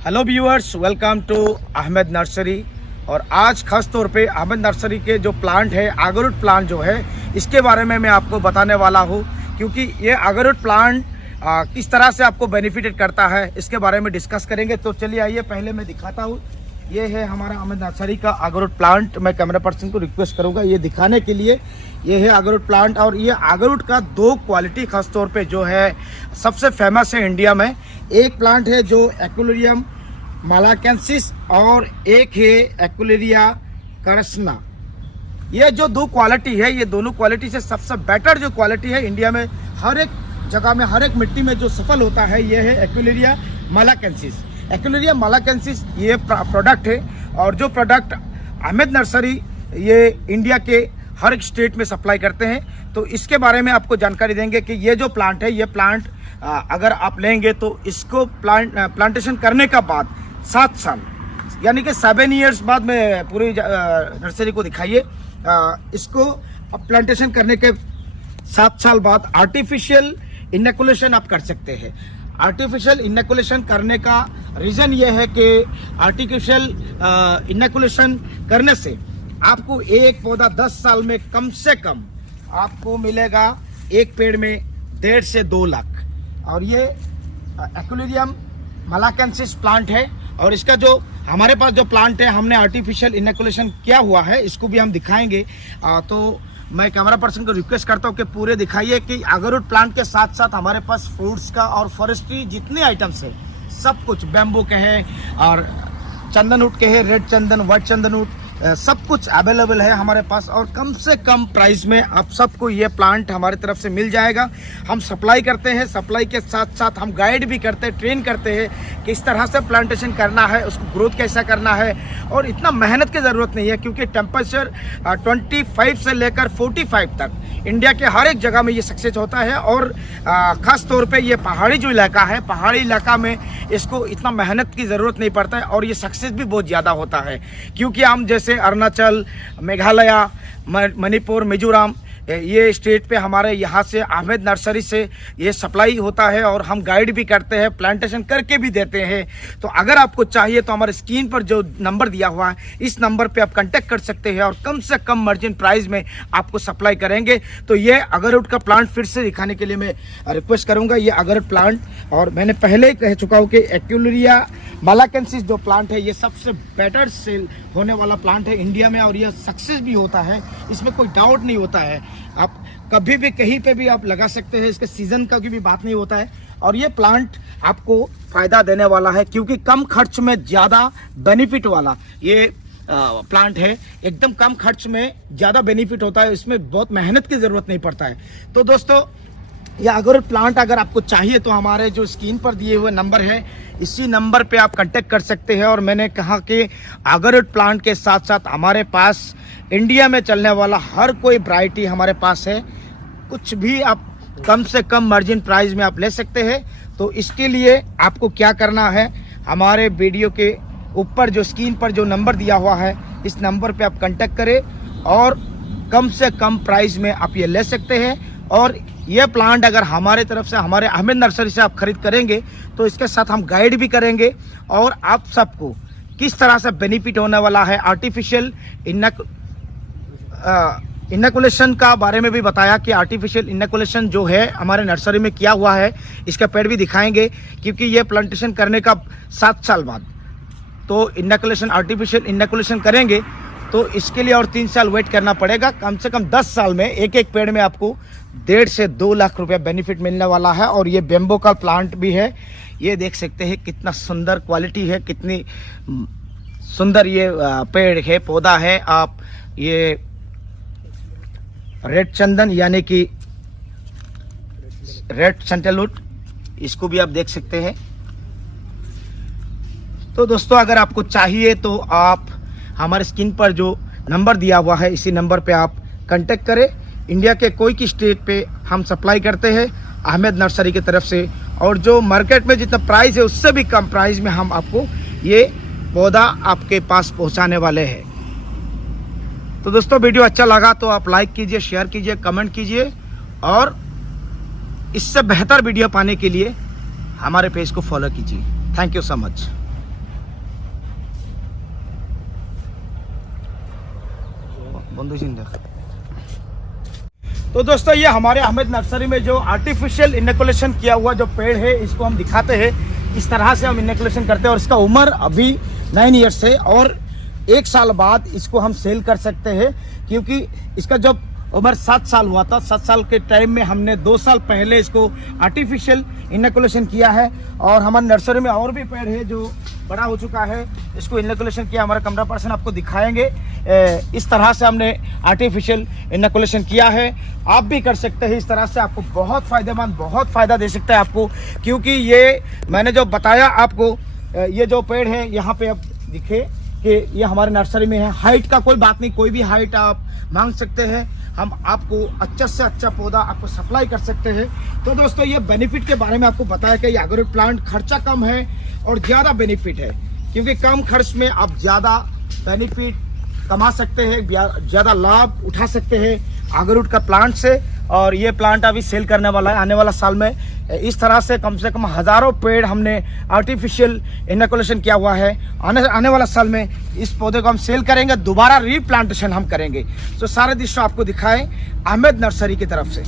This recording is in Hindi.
Hello viewers, welcome to Ahmad nursery. और आज खास तौर पे अहमद नर्सरी के जो प्लांट है, आगरूट प्लांट जो है, इसके बारे में मैं आपको बताने वाला हूँ, क्योंकि ये आगरूट प्लांट किस तरह से आपको बेनिफिटेड करता है इसके बारे में डिस्कस करेंगे। तो चलिए आइए, पहले मैं दिखाता हूँ। ये है हमारा अहमद नर्सरी का आगरूट प्लांट। मैं कैमरा पर्सन को रिक्वेस्ट करूँगा ये दिखाने के लिए। ये है आगरूट प्लांट और ये आगरूट का दो क्वालिटी खास तौर पे जो है सबसे फेमस है इंडिया में। एक प्लांट है जो एक्वेरियम मालाकेंसिस और एक है एक्वेरिया करसना। ये जो दो क्वालिटी है, ये दोनों क्वालिटी से सबसे बेटर जो क्वालिटी है इंडिया में, हर एक जगह में, हर एक मिट्टी में जो सफल होता है, ये है एक्वेरिया मालाकेंसिस। एक्वेरिया मालाकेंसिस ये प्रोडक्ट है, और जो प्रोडक्ट अहमद नर्सरी ये इंडिया के हर एक स्टेट में सप्लाई करते हैं। तो इसके बारे में आपको जानकारी देंगे कि ये जो प्लांट है, ये प्लांट अगर आप लेंगे तो इसको प्लांटेशन करने का बाद 7 साल, यानी कि 7 ईयर्स बाद में पूरी नर्सरी को दिखाइए। इसको प्लांटेशन करने के 7 साल बाद आर्टिफिशियल इनोकुलेशन आप कर सकते हैं। आर्टिफिशियल इनोकुलेशन करने का रीज़न ये है कि आर्टिफिशियल इनोकुलेशन करने से आपको एक पौधा 10 साल में कम से कम आपको मिलेगा एक पेड़ में 1.5 से 2 लाख। और ये एक्वेरियम मालाकेंसिस प्लांट है, और इसका जो हमारे पास जो प्लांट है, हमने आर्टिफिशियल इनोकुलेशन किया हुआ है, इसको भी हम दिखाएंगे। तो मैं कैमरा पर्सन को रिक्वेस्ट करता हूँ कि पूरे दिखाइए कि आगरूट प्लांट के साथ साथ हमारे पास फ्रूट्स का और फॉरेस्ट्री जितने आइटम्स है, सब कुछ बैम्बू के हैं और चंदनवुड के हैं, रेड चंदन, व्हाइट चंदनवुड, सब कुछ अवेलेबल है हमारे पास। और कम से कम प्राइस में आप सबको ये प्लांट हमारी तरफ से मिल जाएगा। हम सप्लाई करते हैं, सप्लाई के साथ साथ हम गाइड भी करते हैं, ट्रेन करते हैं कि इस तरह से प्लांटेशन करना है, उसको ग्रोथ कैसा करना है। और इतना मेहनत की ज़रूरत नहीं है, क्योंकि टेम्परेचर 25 से लेकर 45 तक इंडिया के हर एक जगह में ये सक्सेस होता है। और ख़ास तौर पे ये पहाड़ी जो इलाका है, पहाड़ी इलाका में इसको इतना मेहनत की ज़रूरत नहीं पड़ता है, और ये सक्सेस भी बहुत ज़्यादा होता है। क्योंकि हम जैसे अरुणाचल, मेघालय, मणिपुर, मिजोरम, ये स्टेट पे हमारे यहाँ से अहमद नर्सरी से ये सप्लाई होता है, और हम गाइड भी करते हैं, प्लांटेशन करके भी देते हैं। तो अगर आपको चाहिए तो हमारे स्क्रीन पर जो नंबर दिया हुआ है, इस नंबर पे आप कांटेक्ट कर सकते हैं, और कम से कम मार्जिन प्राइस में आपको सप्लाई करेंगे। तो ये आगरूट का प्लांट फिर से दिखाने के लिए मैं रिक्वेस्ट करूँगा। ये आगरूट प्लांट, और मैंने पहले ही कह चुका हूँ कि एक्वेरिया मालाकेंसिस जो प्लांट है, ये सबसे बेटर सेल होने वाला प्लांट है इंडिया में, और ये सक्सेस भी होता है, इसमें कोई डाउट नहीं होता है। आप कभी भी कहीं पे भी आप लगा सकते हैं, इसके सीजन का भी बात नहीं होता है। और ये प्लांट आपको फायदा देने वाला है, क्योंकि कम खर्च में ज़्यादा बेनिफिट वाला ये प्लांट है। एकदम कम खर्च में ज़्यादा बेनिफिट होता है, इसमें बहुत मेहनत की ज़रूरत नहीं पड़ता है। तो दोस्तों, ये आगरूट प्लांट अगर आपको चाहिए तो हमारे जो स्क्रीन पर दिए हुए नंबर है, इसी नंबर पे आप कांटेक्ट कर सकते हैं। और मैंने कहा कि आगरूट प्लांट के साथ साथ हमारे पास इंडिया में चलने वाला हर कोई वैरायटी हमारे पास है। कुछ भी आप कम से कम मार्जिन प्राइस में आप ले सकते हैं। तो इसके लिए आपको क्या करना है, हमारे वीडियो के ऊपर जो स्क्रीन पर जो नंबर दिया हुआ है, इस नंबर पे आप कांटेक्ट करें, और कम से कम प्राइस में आप ये ले सकते हैं। और ये प्लांट अगर हमारे तरफ से, हमारे अहमद नर्सरी से आप खरीद करेंगे, तो इसके साथ हम गाइड भी करेंगे, और आप सबको किस तरह से बेनिफिट होने वाला है, आर्टिफिशियल इनोकुलेशन का बारे में भी बताया कि आर्टिफिशियल इनोकुलेशन जो है हमारे नर्सरी में किया हुआ है, इसका पेड़ भी दिखाएंगे। क्योंकि ये प्लांटेशन करने का 7 साल बाद तो इनोकुलेशन, आर्टिफिशियल इनोकुलेशन करेंगे, तो इसके लिए और 3 साल वेट करना पड़ेगा। कम से कम 10 साल में एक एक पेड़ में आपको 1.5 से 2 लाख रुपया बेनिफिट मिलने वाला है। और ये बैम्बू का प्लांट भी है, ये देख सकते हैं कितना सुंदर क्वालिटी है, कितनी सुंदर ये पेड़ है, पौधा है। आप ये रेड चंदन, यानी कि रेड सैंडलवुड, इसको भी आप देख सकते हैं। तो दोस्तों, अगर आपको चाहिए तो आप हमारे स्क्रीन पर जो नंबर दिया हुआ है, इसी नंबर पे आप कांटेक्ट करें। इंडिया के कोई की स्टेट पे हम सप्लाई करते हैं अहमद नर्सरी की तरफ से, और जो मार्केट में जितना प्राइस है उससे भी कम प्राइस में हम आपको ये पौधा आपके पास पहुंचाने वाले हैं। तो दोस्तों, वीडियो अच्छा लगा तो आप लाइक कीजिए, शेयर कीजिए, कमेंट कीजिए, और इससे बेहतर वीडियो पाने के लिए हमारे पेज को फॉलो कीजिए। Thank you so much. बंधु सिंह। तो दोस्तों ये हमारे अहमद नर्सरी में जो आर्टिफिशियल इनोकुलेशन किया हुआ जो पेड़ है इसको हम दिखाते हैं। इस तरह से हम इनोकुलेशन करते हैं और इसका उम्र अभी 9 ईयर्स है और 1 साल बाद इसको हम सेल कर सकते हैं, क्योंकि इसका जब उम्र 7 साल हुआ था, 7 साल के टाइम में हमने 2 साल पहले इसको आर्टिफिशियल इनोकुलेशन किया है। और हमारे नर्सरी में और भी पेड़ है जो बड़ा हो चुका है, इसको इनोकुलेशन किया। हमारा कैमरा पर्सन आपको दिखाएंगे। इस तरह से हमने आर्टिफिशियल इनोकुलेशन किया है। आप भी कर सकते हैं इस तरह से, आपको बहुत फ़ायदेमंद, बहुत फ़ायदा दे सकता है आपको, क्योंकि ये मैंने जो बताया आपको, ये जो पेड़ है यहाँ पे अब दिखे कि ये हमारे नर्सरी में है। हाइट का कोई बात नहीं, कोई भी हाइट आप मांग सकते हैं, हम आपको अच्छा से अच्छा पौधा आपको सप्लाई कर सकते हैं। तो दोस्तों ये बेनिफिट के बारे में आपको बताया कि ये एग्रोरूट प्लांट खर्चा कम है और ज़्यादा बेनिफिट है, क्योंकि कम खर्च में आप ज़्यादा बेनिफिट कमा सकते हैं, ज़्यादा लाभ उठा सकते हैं एग्रोरूट का प्लांट से। और ये प्लांट अभी सेल करने वाला है आने वाला साल में। इस तरह से कम हज़ारों पेड़ हमने आर्टिफिशियल इनोकुलेशन किया हुआ है। आने वाला साल में इस पौधे को हम सेल करेंगे, दोबारा रीप्लांटेशन हम करेंगे। तो सारे दृश्य आपको दिखाएं अहमद नर्सरी की तरफ से।